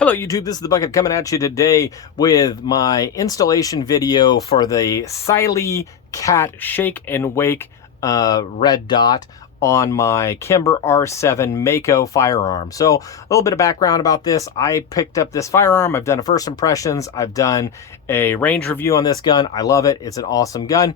Hello YouTube, this is The Bucket coming at you today with my installation video for the Cyelee Cat Shake and Wake red dot on my Kimber R7 Mako firearm. So a little bit of background about this. I picked up this firearm. I've done a first impressions. I've done a range review on this gun. I love it. It's an awesome gun.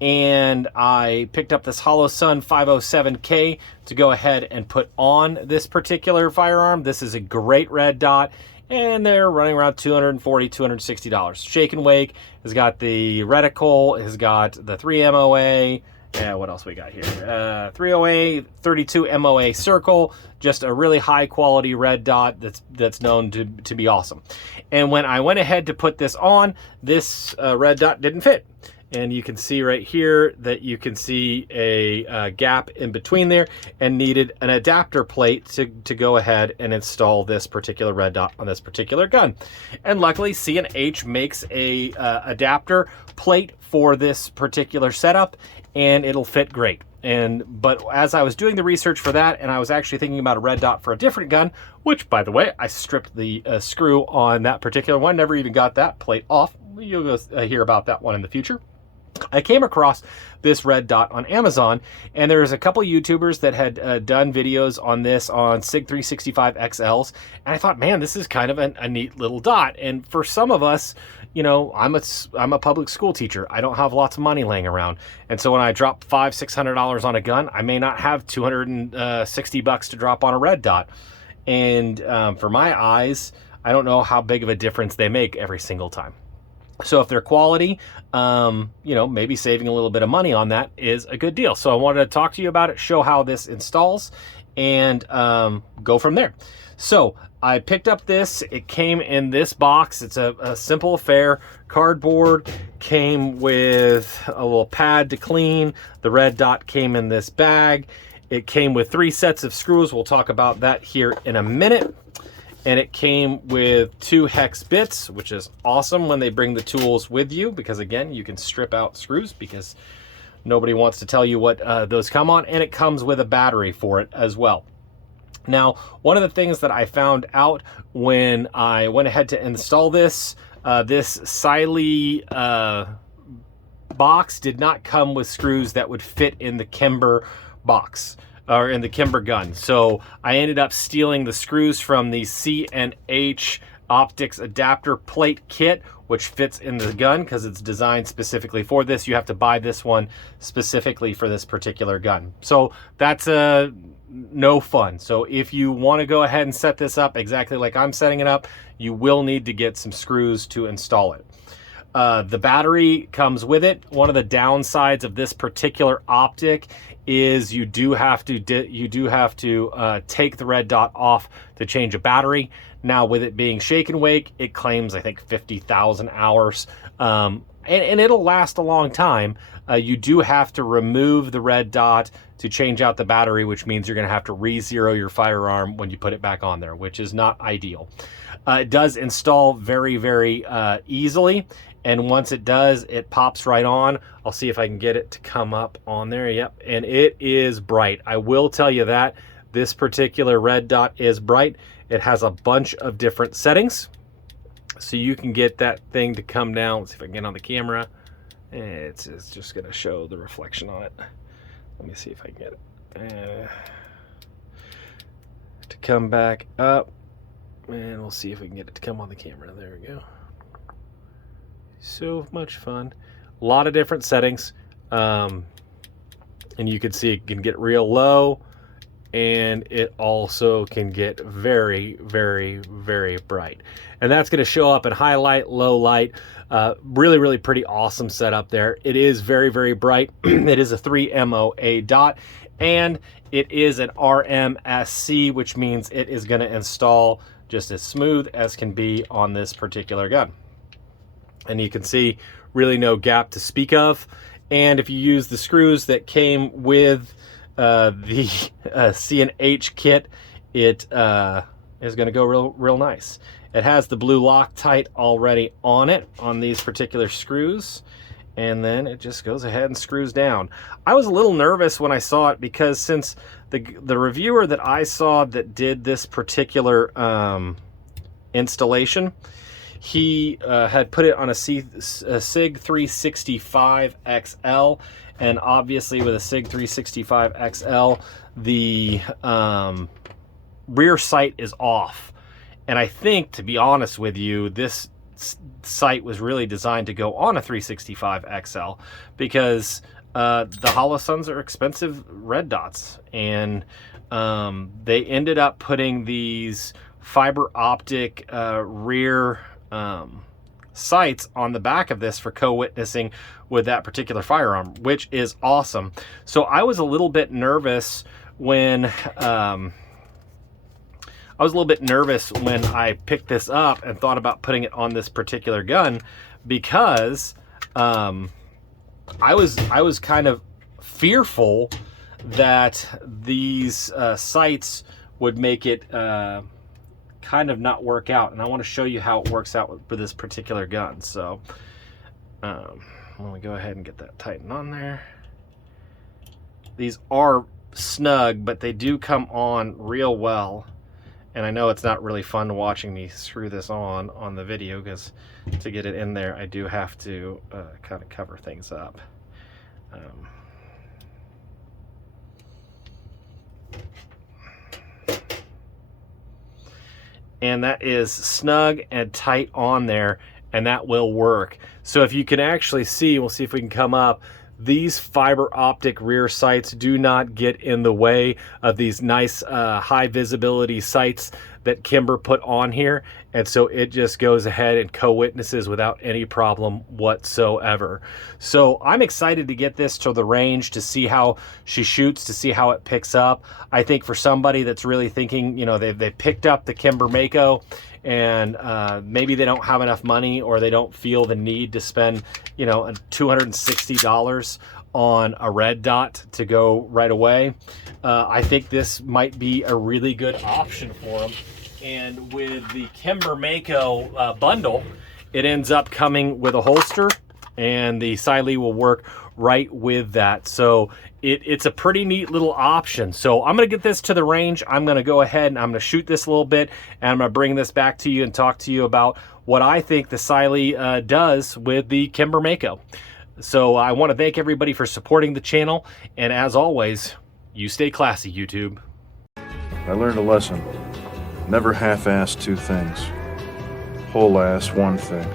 And I picked up this HoloSun 507K to go ahead and put on this particular firearm. This is a great red dot, and they're running around $240, $260. Shake and Wake has got the reticle, has got the 3 MOA. Yeah, what else we got here? 3OA, 32 MOA circle, just a really high quality red dot that's known to be awesome. And when I went ahead to put this on, this red dot didn't fit. And you can see right here that you can see a gap in between there, and needed an adapter plate to go ahead and install this particular red dot on this particular gun. And luckily C&H makes a adapter plate for this particular setup, and it'll fit great. But as I was doing the research for that, and I was actually thinking about a red dot for a different gun, which by the way, I stripped the screw on that particular one, never even got that plate off. You'll go hear about that one in the future. I came across this red dot on Amazon, and there's a couple YouTubers that had done videos on this on SIG 365 XLs, and I thought, man, this is kind of a neat little dot. And for some of us, you know, I'm a public school teacher. I don't have lots of money laying around, and so when I drop $500-600 on a gun, I may not have $260 to drop on a red dot. And for my eyes, I don't know how big of a difference they make every single time. So if they're quality, you know, maybe saving a little bit of money on that is a good deal. So I wanted to talk to you about it, show how this installs, and go from there. So I picked up this. It came in this box. It's a simple affair. Cardboard, came with a little pad to clean. The red dot came in this bag. It came with 3 sets of screws. We'll talk about that here in a minute. And it came with 2 hex bits, which is awesome when they bring the tools with you, because again, you can strip out screws because nobody wants to tell you what those come on. And it comes with a battery for it as well. Now, one of the things that I found out when I went ahead to install this, this Cyelee box did not come with screws that would fit in the Kimber box, or in the Kimber gun. So I ended up stealing the screws from the C&H optics adapter plate kit, which fits in the gun because it's designed specifically for this. You have to buy this one specifically for this particular gun. So that's no fun. So if you want to go ahead and set this up exactly like I'm setting it up, you will need to get some screws to install it. The battery comes with it. One of the downsides of this particular optic is you do have to take the red dot off to change a battery. Now, with it being Shake and Wake, it claims I think 50,000 hours, and it'll last a long time. You do have to remove the red dot to change out the battery, which means you're going to have to re-zero your firearm when you put it back on there, which is not ideal. It does install very, very easily. And once it does, it pops right on. I'll see if I can get it to come up on there. Yep, and it is bright. I will tell you that this particular red dot is bright. It has a bunch of different settings. So you can get that thing to come down. Let's see if I can get on the camera. It's just gonna show the reflection on it. Let me see if I can get it. To come back up. And we'll see if we can get it to come on the camera. There we go. So much fun. A lot of different settings, and you can see it can get real low, and it also can get very, very, very bright. And that's going to show up in high light, low light. Really, really pretty awesome setup there. It is very, very bright. It is a 3 MOA dot, and it is an RMSC, which means it is going to install just as smooth as can be on this particular gun. And you can see really no gap to speak of. And if you use the screws that came with the C&H kit, it is going to go real nice. It has the blue Loctite already on it, on these particular screws. And then it just goes ahead and screws down. I was a little nervous when I saw it because since the reviewer that I saw that did this particular installation. He had put it on a SIG 365 XL, and obviously with a SIG 365 XL, the rear sight is off. And I think, to be honest with you, this sight was really designed to go on a 365 XL, because the Holosuns are expensive red dots, and they ended up putting these fiber optic rear sights on the back of this for co-witnessing with that particular firearm, which is awesome. So I was a little bit nervous when I picked this up and thought about putting it on this particular gun, because I was kind of fearful that these sights would make it kind of not work out, and I want to show you how it works out with this particular gun. So let me go ahead and get that tightened on there. These are snug, but they do come on real well, and I know it's not really fun watching me screw this on the video, because to get it in there I do have to kind of cover things up. And that is snug and tight on there, and that will work. So if you can actually see, we'll see if we can come up, these fiber optic rear sights do not get in the way of these nice high visibility sights that Kimber put on here, and so it just goes ahead and co-witnesses without any problem whatsoever. So I'm excited to get this to the range to see how she shoots, to see how it picks up. I think for somebody that's really thinking, you know, they picked up the Kimber Mako, and maybe they don't have enough money, or they don't feel the need to spend, you know, $260 on a red dot to go right away. I think this might be a really good option for them. And with the Kimber Mako bundle, it ends up coming with a holster, and the Cyelee will work right with that. So it's a pretty neat little option. So I'm going to get this to the range. I'm going to go ahead and I'm going to shoot this a little bit, and I'm going to bring this back to you and talk to you about what I think the Cyelee does with the Kimber Mako. So I want to thank everybody for supporting the channel, and as always, you stay classy, YouTube. I learned a lesson. Never half-ass two things. Whole-ass one thing.